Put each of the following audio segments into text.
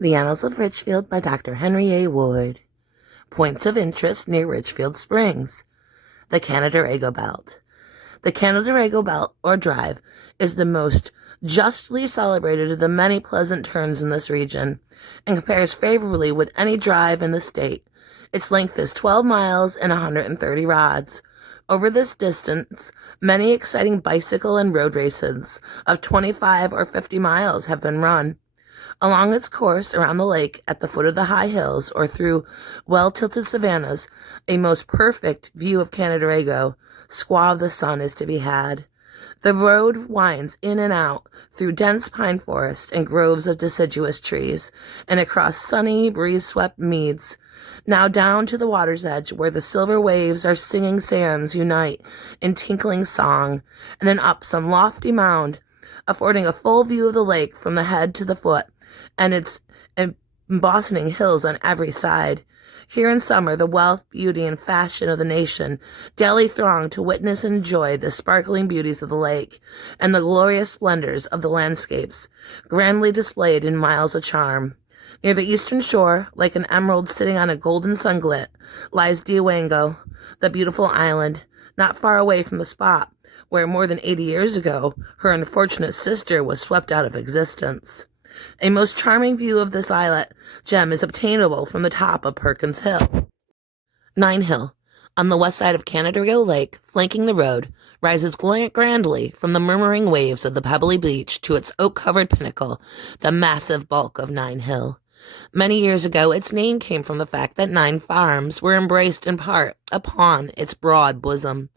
The Annals of Richfield by Dr. Henry A. Wood. Points of interest near Richfield Springs. The Canandaigua Belt. The Canandaigua Belt, or Drive, is the most justly celebrated of the many pleasant turns in this region, and compares favorably with any drive in the state. Its length is 12 miles and 130 rods. Over this distance, many exciting bicycle and road races of 25 or 50 miles have been run. Along its course around the lake, at the foot of the high hills, or through well-tilted savannas, a most perfect view of Canandaigua, squaw of the sun, is to be had. The road winds in and out through dense pine forest and groves of deciduous trees, and across sunny, breeze-swept meads. Now down to the water's edge, where the silver waves our singing sands unite in tinkling song, and then up some lofty mound, affording a full view of the lake from the head to the foot, and its embossing hills on every side. Here in summer, the wealth, beauty, and fashion of the nation daily throng to witness and enjoy the sparkling beauties of the lake, and the glorious splendors of the landscapes, grandly displayed in miles of charm. Near the eastern shore, like an emerald sitting on a golden sunglit, lies Diawango, the beautiful island, not far away from the spot where more than 80 years ago her unfortunate sister was swept out of existence. A most charming view of this islet gem is obtainable from the top of Perkins Hill. Nine Hill, on the west side of Canandaigua Lake, flanking the road, rises grandly from the murmuring waves of the pebbly beach to its oak-covered pinnacle, the massive bulk of Nine Hill. Many years ago, its name came from the fact that 9 farms were embraced in part upon its broad bosom.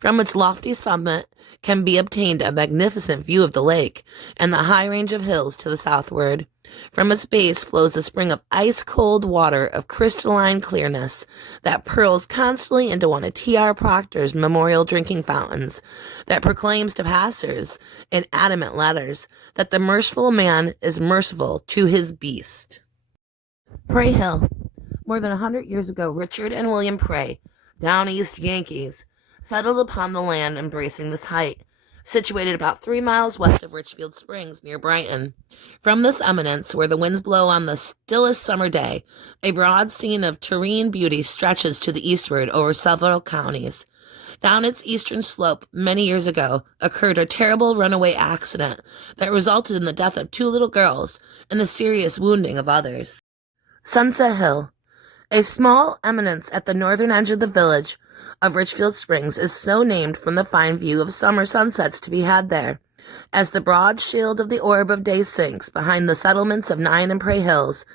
From its lofty summit can be obtained a magnificent view of the lake and the high range of hills to the southward. From its base flows a spring of ice-cold water of crystalline clearness that purls constantly into one of T.R. Proctor's memorial drinking fountains, that proclaims to passers in adamant letters that the merciful man is merciful to his beast. Prey Hill. More than 100 years ago, Richard and William Prey, down east Yankees, settled upon the land embracing this height, situated about 3 miles west of Richfield Springs, near Brighton. From this eminence, where the winds blow on the stillest summer day, a broad scene of terrene beauty stretches to the eastward over several counties. Down its eastern slope, many years ago, occurred a terrible runaway accident that resulted in the death of 2 little girls and the serious wounding of others. Sunset Hill. A small eminence at the northern edge of the village of Richfield Springs is so named from the fine view of summer sunsets to be had there. As the broad shield of the orb of day sinks behind the settlements of Nine and Prey Hills,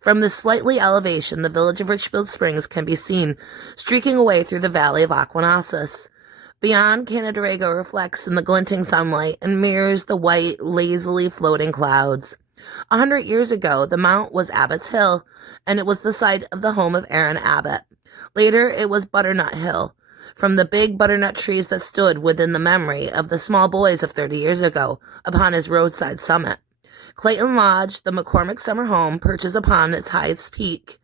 from this slightly elevation the village of Richfield Springs can be seen streaking away through the valley of Aquanasis. Beyond, Canandaigua reflects in the glinting sunlight and mirrors the white, lazily floating clouds. 100 years ago, the mount was Abbott's Hill, and it was the site of the home of Aaron Abbott. Later, it was Butternut Hill, from the big butternut trees that stood within the memory of the small boys of 30 years ago upon his roadside summit. Clayton Lodge, the McCormick summer home, perches upon its highest peak,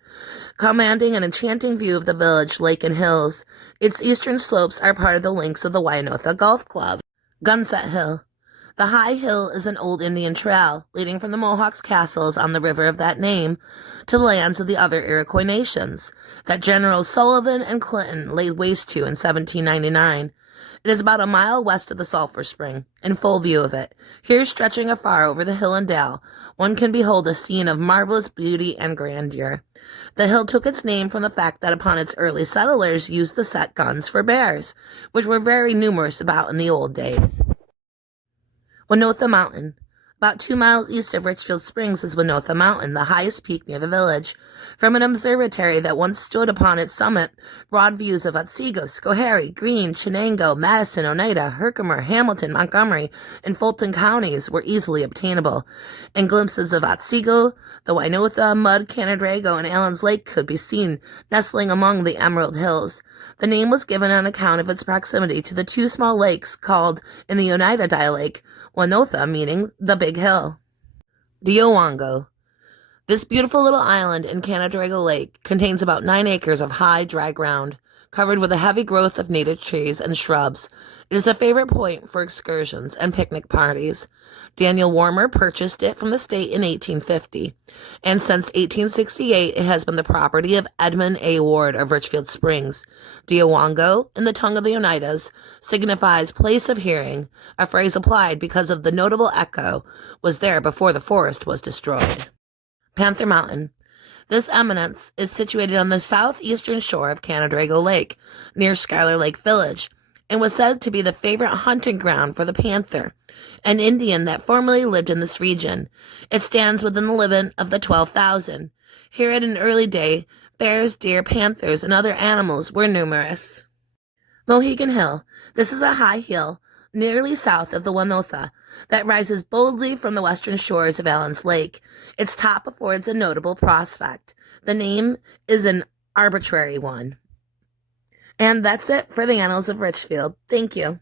commanding an enchanting view of the village, lake, and hills. Its eastern slopes are part of the links of the Wynotha Golf Club. Gunset Hill. The high hill is an old Indian trail leading from the Mohawks' castles on the river of that name to the lands of the other Iroquois nations that Generals Sullivan and Clinton laid waste to in 1799. It is about a mile west of the Sulphur Spring, in full view of it. Here, stretching afar over the hill and dale, one can behold a scene of marvelous beauty and grandeur. The hill took its name from the fact that upon its early settlers used the set guns for bears, which were very numerous about in the old days. Wynotha Mountain. About 2 miles east of Richfield Springs is Wynotha Mountain, the highest peak near the village. From an observatory that once stood upon its summit, broad views of Otsego, Schoharie, Greene, Chenango, Madison, Oneida, Herkimer, Hamilton, Montgomery, and Fulton counties were easily obtainable, and glimpses of Otsego, the Wynotha, Mud, Canandaigua, and Allen's Lake could be seen nestling among the Emerald Hills. The name was given on account of its proximity to the 2 small lakes called, in the Oneida dialect, Wynotha, meaning the Big Hill. Diawango. This beautiful little island in Canandaigua Lake contains about 9 acres of high, dry ground, covered with a heavy growth of native trees and shrubs, It is a favorite point for excursions and picnic parties. Daniel Warmer purchased it from the state in 1850, and since 1868 it has been the property of Edmund A. Ward of Richfield Springs. Diowango, in the tongue of the Oneidas, signifies place of hearing, a phrase applied because of the notable echo was there before the forest was destroyed. Panther Mountain. This eminence is situated on the southeastern shore of Canandaigua Lake, near Schuyler Lake Village, and was said to be the favorite hunting ground for the panther, an Indian that formerly lived in this region. It stands within the limit of the 12,000. Here at an early day, bears, deer, panthers, and other animals were numerous. Mohegan Hill. This is a high hill, nearly south of the Wanotha, that rises boldly from the western shores of Allen's Lake. Its top affords a notable prospect. The name is an arbitrary one. And that's it for the Annals of Richfield. Thank you.